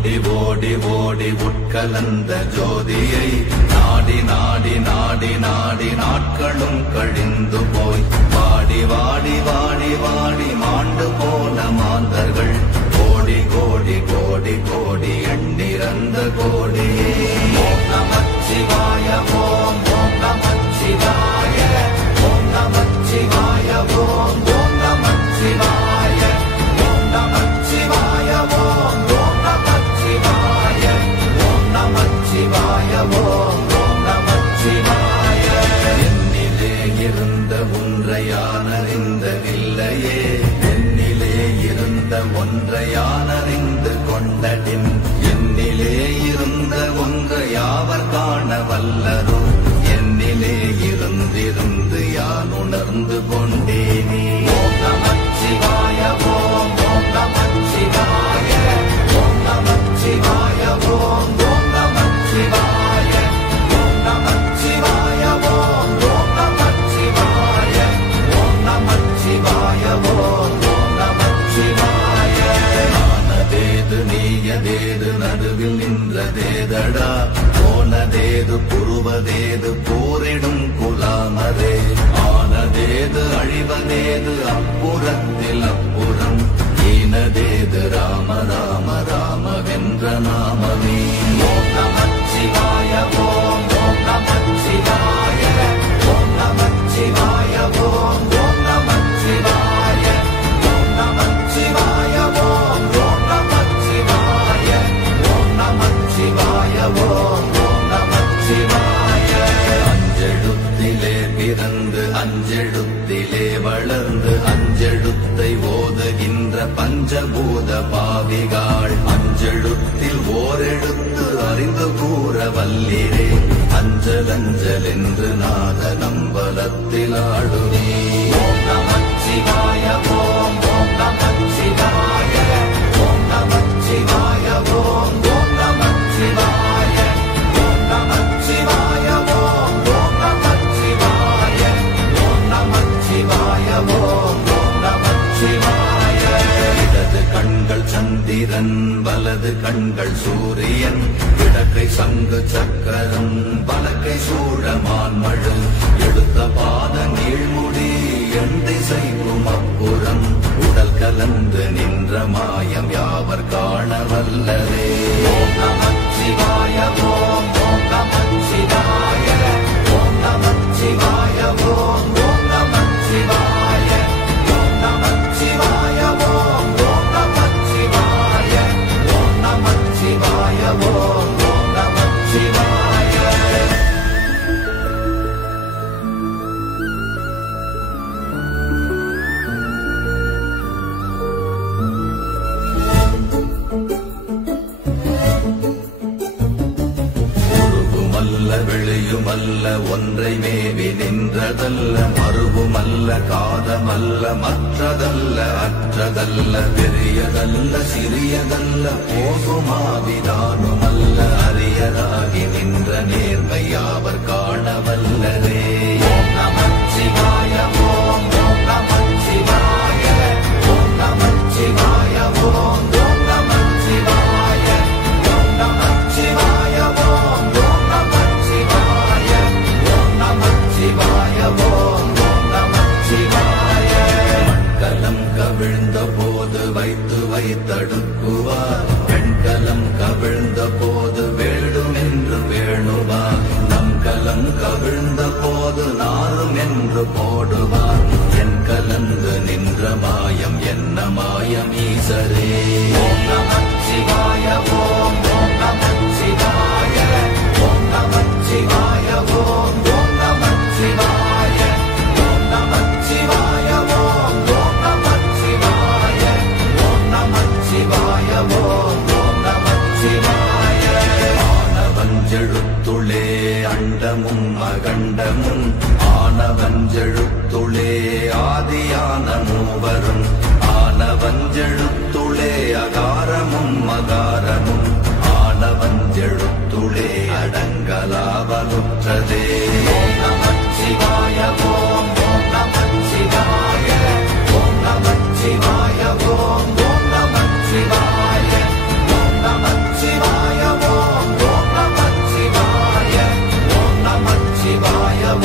ஓடி ஓடி ஓடி உட்கலந்த ஜோதியை நாடி நாடி நாடி நாடி நாட்களும் கழிந்து போய் வாடி வாடி வாடி வாடி மாண்டு போன மாந்தர்கள் கோடி கோடி கோடி கோடி எண்ணிறந்த கோடி. ஓம் நமச்சிவாய ஓம் ஓம் நமச்சிவாய ஓம் நமச்சிவாய ஓம் ஓம் நமச்சிவாய ஓம் நமச்சிவாய ஓம் ஓம் நமச்சிவாய ஓம் நமச்சிவாய ஓம் ஓம் நமச்சிவாய. என்னிலே இருந்த ஒன்றை யானறிந்ததில்லையே, என்னிலே இருந்த ஒன்றை யானறிந்து கொண்டடின், என்னிலே இருந்த ஒன்றை யாவர் காண வல்லரோ, என்னிலே இருந்திருந்து யான் உணர்ந்து கொண்டேனே. ஓம் நமச்சிவாய ஓம் ஓம் நமச்சிவாய ஓம் நமச்சிவாய ஓம் ஓம் நமச்சிவாய ஓம் நமச்சிவாய ஓம் ஓம் நமச்சிவாய ஓம் நமச்சிவாய ஓம் ஓம் நமச்சிவாய. ஆனதேது நீயதேது நடுவில் நின்றதேதடா, போனதேது புருவதேது போரிடும் குலாமரே, ஆனதேது அழிவதேது அப்புறத்தில் அப்புறம், ஈனதேது ராம ராம ராமவென்ற நாமமே. ஓம் நமச்சிவாய ஓம் ஓம் நமச்சிவாய ஓம் நமச்சிவாய ஓம் ஓம் நமச்சிவாய ஓம் நமச்சிவாய ஓம் ஓம் நமச்சிவாய ஓம் நமச்சிவாய ஓம் ஓம் நமச்சிவாய. அஞ்செழுத்திலே பிறந்து அஞ்செழுத்திலே வளர்ந்து அஞ்செழுத்தை ஓதுகின்ற பஞ்சபூத பாவிகாள், அஞ்செழுத்தில் ஓரெழுத்து அறிந்து கூற வல்லிரே, அஞ்சல் அஞ்சல் என்று நாத நம்பலத்தில் ஆடுவே. ஓம் நமச்சிவாய ஓம் ஓம் நமச்சிவாய ஓம் நமச்சிவாய ஓம் ஓம் நமச்சிவாய ஓம் நமச்சிவாய ஓம் ஓம் நமச்சிவாய ஓம் நமச்சிவாய ஓம் ஓம் நமச்சிவாய. இடது கண்கள் சந்திரன் வலது கண்கள் சூரியன், இடக்கை சங்கு சக்கரம் வலக்கை சூழமான் மழு, எடுத்த பாத நீழ்முடி எண் திசைக்கும் அப்புறம், உடல் கலந்து நின்ற மாயம் யாவர் காண வல்லரே. ஓம் நமச்சிவாய ஓம் ஓம் நமச்சிவாய ஓம் நமச்சிவாய ஓம் ஓம் நமச்சிவாய ஓம் நமச்சிவாய ஓம் ஓம் நமச்சிவாய ஓம் நமச்சிவாய ஓம் ஓம் நமச்சிவாய. உருகுமல்ல வெளியுமல்ல ஒன்றை மேவி நின்றதல்ல, மறுவுமல்ல காதமல்ல மற்றதல்ல அற்றதல்ல, பெரியதல்ல சிறியதல்ல போகுமாவிதானுமல்ல, அரியராகி நின்ற நேர்மை யாவர் காண வல்லரே. ஓம் நமச்சிவாய ஓம் ஓம் நமச்சிவாய ஓம் நமச்சிவாய ஓம் ஓம் நமச்சிவாய ஓம் நமச்சிவாய ஓம் ஓம் நமச்சிவாய ஓம் நமச்சிவாய ஓம் ஓம் நமச்சிவாய. மண்கலம் கவிழ்ந்த போது வைத்து வைத்தடுக்குவார், பெண்கலம் கவிழ்ந்த போது வேடும் என்று வேணுவார், நம் கலம் கவிழ்ந்த போது நாரும் என்று போடுவார், என் கலந்து நின்ற மாயம் என்ன மாயம் ஈசரே. ஓம் நமச்சிவாய ஓம் ஓம் நமச்சிவாய ஓம் நமச்சிவாய ஓம் ஓம் நமச்சிவாய ஓம் நமச்சிவாய ஓம் ஓம் நமச்சிவாய ஓம் நமச்சிவாய ஓம் ஓம் நமச்சிவாய. ஆனவஞ்செழுத்துளே அண்டமும் அகண்டமும், ஆனவஞ்செழுத்துளே ஆதியான மூவரும், ஆனவஞ்செழுத்துளே அகாரமும் மகாரமும், ஆனவஞ்செழுத்துளே அடங்கலாவலுற்றதே. ஓம் நமச்சிவாய ஓம் ஓம் நமச்சிவாய ஓம் நமச்சிவாய ஓம் ஓம் நமச்சிவாய ஓம் நமச்சிவாய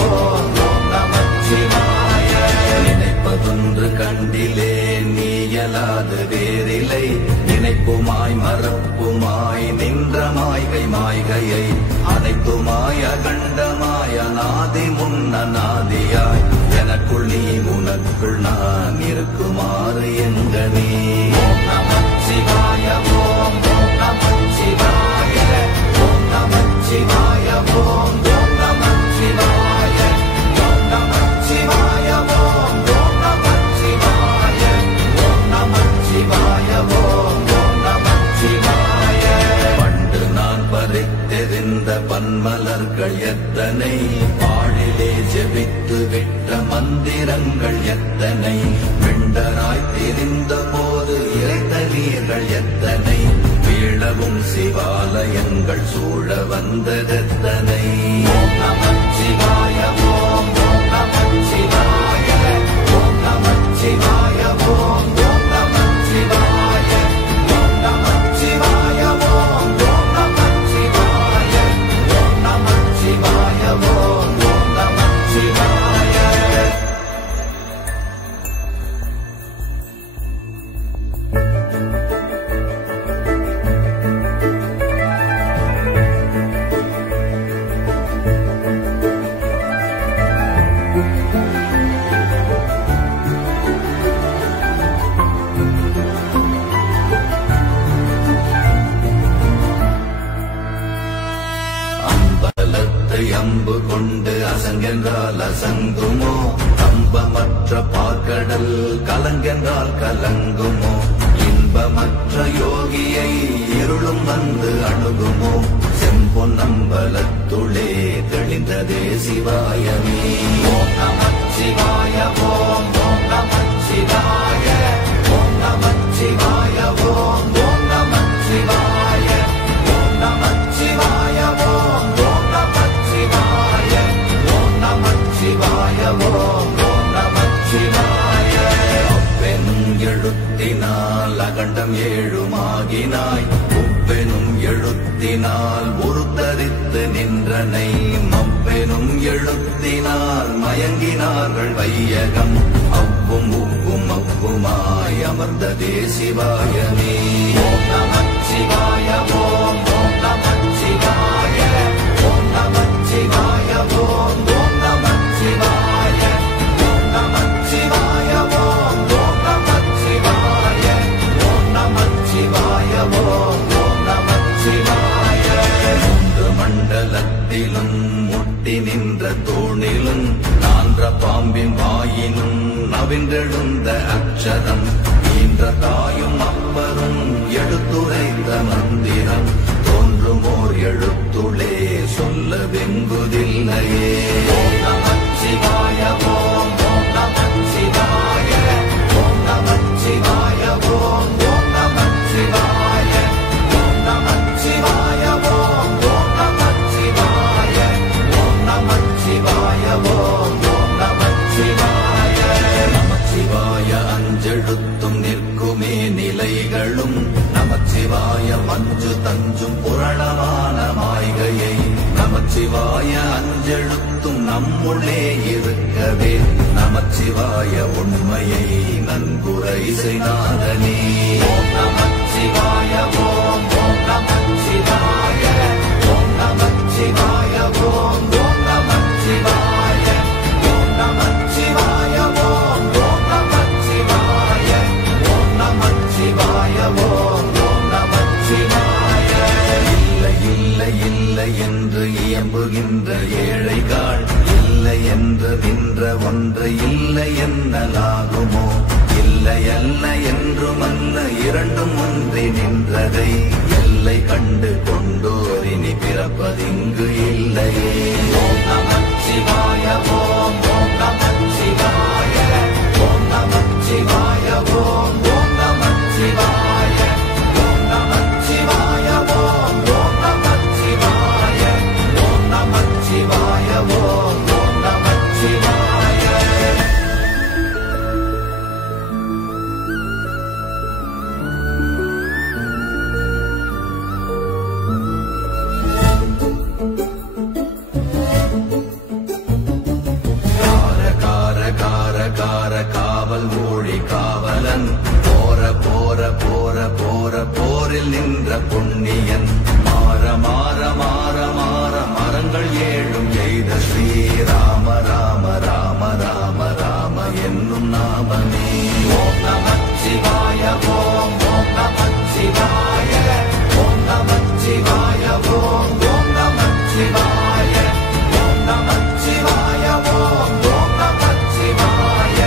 ஓம் ஓம் நமச்சிவாய. நினைப்பதொன்று கண்டிலே நீயலாது வேறில்லை, நினைப்புமாய் மறப்புமாய் நின்ற மாய்கை மாய்கையை அனைத்துமாய் அகண்டமாய் அநாதி முன்னநாதியாய் எனக்குள் நீ உனக்குள் நான் இருக்குமாறு எங்கனே. ஓம் நமச்சிவாய ஓம் ஓம் நமச்சிவாய ஓம் நமச்சிவாய ஓம் ஓம் நமச்சிவாய ஓம் நமச்சிவாய ஓம் ஓம் நமச்சிவாய ஓம் நமச்சிவாய ஓம் ஓம் நமச்சிவாய. பண்டு நான் பறித்தெறிந்த பன்மலர்கள் எத்தனை, பாழிலே ஜெபித்து விட்ட மந்திரங்கள் எத்தனை, விண்டராய் தெரிந்த போது இறைத்த நீர்கள் எத்தனை, வீழவும் சிவாலயங்கள் சூழ வந்ததெத்தனை. ஓம் நமச்சிவாய ஓம் ஓம் நமச்சிவாய ஓம் நமச்சிவாய ஓம் ஓம் நமச்சிவாய ஓம் நமச்சிவாய ஓம் ஓம் நமச்சிவாய ஓம் நமச்சிவாய ஓம் ஓம் நமச்சிவாய. அம்பலத்தை அம்பு கொண்டு அசங்கென்றால் அசங்குமோ, கம்பமற்ற பாற்கடல் கலங்கென்றால் கலங்குமோ, இன்பமற்ற யோகியை இருளும் வந்து அணுகுமோ, செம்பொன்னம்பலத்துளே தெளிந்ததே சிவாயமே. ஓம் நமச்சிவாய ஓம் ஓம் நமச்சிவாய ஓம் நமச்சிவாய ஓம் ஓம் நமச்சிவாய ஓம் நமச்சிவாய ஓம் ஓம் நமச்சிவாய ஓம் நமச்சிவாய ஓம் ஓம் நமச்சிவாய. அப்பெனும் எழுத்தினால் அகண்டம் ஏழுமாகினாய், உப்பெனும் எழுத்தினால் உருத்தரித்து நின்றனை, மப்பெனும் எழுத்தினால் மயங்கினார்கள் வையகம், அவ்வும் உப்பும் அப்புமாய் அமர்ந்ததே சிவாயமே. ஓம் நமச்சிவாய ஓம் ஓம் நமச்சிவாய ஓம் நமச்சிவாய ஓம் ஓம் நமச்சிவாய ஓம் நமச்சிவாய ஓம் ஓம் நமச்சிவாய ஓம் நமச்சிவாய ஓம் ஓம் நமச்சிவாய. மூன்று மண்டலத்திலும் முட்டி நின்ற தூணிலும் நான்ற பாம்பின் வாயினும் நவின்றெழுந்த அக்ஷரம், ஈன்ற தாயும் அப்பரும் எடுத்துரைத்த மந்திரம், தோன்றுமோர் எழுத்துளே சொல்ல வெங்குதில்லையே. ஓம் நமச்சிவாய ஓம் ஓம் நமச்சிவாய ஓம் நமச்சிவாய ஓம் ஓம் நமச்சிவாய ஓம் நமச்சிவாய ஓம் ஓம் நமச்சிவாய ஓம் நமச்சிவாய ஓம் ஓம் நமச்சிவாய. நமச்சிவாய அஞ்செழுத்தும் நிற்குமே நிலைகளும், நமச்சிவாய மஞ்சு தஞ்சும் புரணமான மாய்கையை, நமச்சிவாய அஞ்செழுத்தும் நம்முள்ளே இருக்கவே, நமச்சிவாய உண்மையை நன்குரை செய்நாதனே. ஓம் நமச்சிவாய ஓம் ஓம் நமச்சிவாய ஓம் நமச்சிவாய ஓம் ஓம் நமச்சிவாய ஓம் நமச்சிவாய ஓம் ஓம் நமச்சிவாய ஓம் நமச்சிவாய ஓம் ஓம் நமச்சிவாய. இல்லை இல்லை இல்லை என்று இயம்புகின்ற ஏழைகள், இல்லை என்று நின்ற ஒன்று இல்லை என்னலாகுமோ, இல்லை அல்ல என்றுமல்ல இரண்டும் ஒன்றி நின்றதை, எல்லை கண்டு கொண்டோர் இனி பிறப்பதிங்கு இல்லையே. ஓம் நமச்சிவாய ஓம் ஓம் நமச்சிவாய ஓம் நமச்சிவாய ஓம் ஓம் நமச்சிவாய ஓம் நமச்சிவாய ஓம் ஓம் நமச்சிவாய ஓம் நமச்சிவாய ஓம் ஓம் நமச்சிவாய. மண்ணில் நின்ற புண்ணியன் மாற மாற மாற மாற மரங்கள் ஏழும் எய்த ஸ்ரீராம ராம ராம ராம ராம என்னும் நாமமே. ஓம் நமச்சிவாய ஓம் ஓம் நமச்சிவாய ஓம் நமச்சிவாய ஓம் ஓம் நமச்சிவாய ஓம் நமச்சிவாய ஓம் ஓம் நமச்சிவாய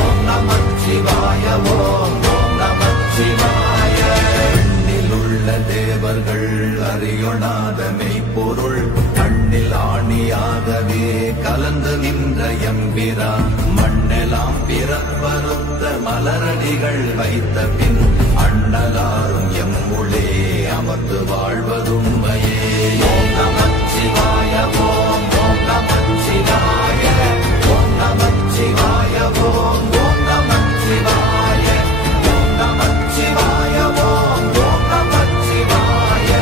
ஓம் நமச்சிவாய ஓம் ஓம் நமச்சிவாய. எண்ணிலுள்ள தேவர்கள் அறியொணாத மெய்ப்பொருள் கண்ணில் ஆணியாகவே கலந்து நின்ற எம்பிரா மண்ணெல்லாம் பிறப்பறுத்த மலரடிகள் வைத்த பின் அண்ணலாரும் எம்முளே அமர்ந்து வாழ்வதுண்மையே. ஓம் நமச்சிவாய ஓம் ஓம் நமச்சிவாய ஓம் நமச்சிவாய ஓம் ஓம் நமச்சிவாய ஓம் நமச்சிவாய ஓம் ஓம் நமச்சிவாய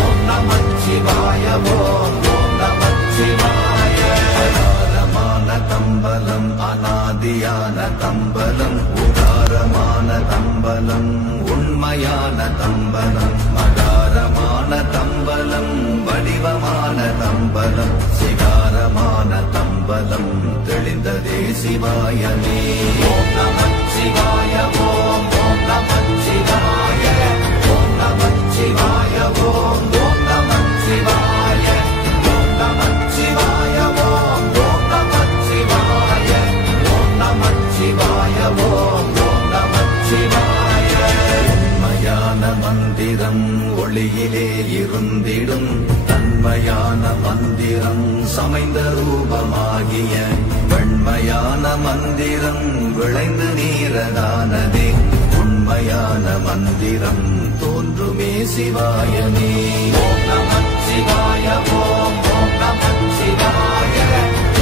ஓம் நமச்சிவாய ஓம் ஓம் நமச்சிவாய. அகாரமான தம்பலம் அநாதியான தம்பலம் உகாரமான தம்பலம் உண்மையான தம்பலம் மகாரமான தம்பலம் வடிவமான தம்பலம் சிகாரமான தம்பலம் தெளிந்ததே சிவாயமே. ஓம் நமச்சிவாய ஓம் ஓம் நமச்சிவாய ஓம் நமச்சிவாய ஓம் ஓம் நமச்சிவாய ஓம் நமச்சிவாய ஓம் ஓம் நமச்சிவாய ஓம் நமச்சிவாய ஓம் ஓம் நமச்சிவாய. உண்மையான மந்திரம் ஒளியிலே இருந்திடும் தன்மையான மந்திரம் சமைந்த ரூபமாகிய வெண்மையான மந்திரம் விளைந்து நீரதானதே உண்மையான மந்திரம் தோன்றுமே சிவாயமே. ஓம் நமச்சிவாய ஓம் ஓம் நமச்சிவாய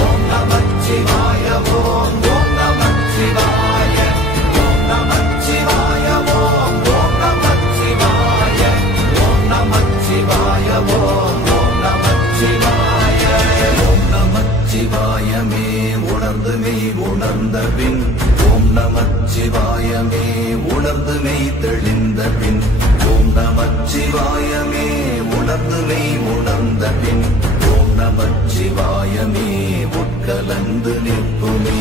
ஓம் நமச்சிவாய ஓம் ஓம் நமச்சிவாய ஓம் நமச்சிவாய ஓம் ஓம் நமச்சிவாய ஓம் நமச்சிவாய ஓம் ஓம் நமச்சிவாய. ஓம் நமச்சிவாயமே உணர்ந்து மெய் உணர்ந்த பின் ஓம் நமச்சிவாயமே உணர்ந்து மெய் தெளிந்த பின் ஓம் நமச்சிவாயமே உணர்ந்து மெய் உணர்ந்த பின் ஓம் நமச்சிவாயமே உட்கலந்து நிற்குமே.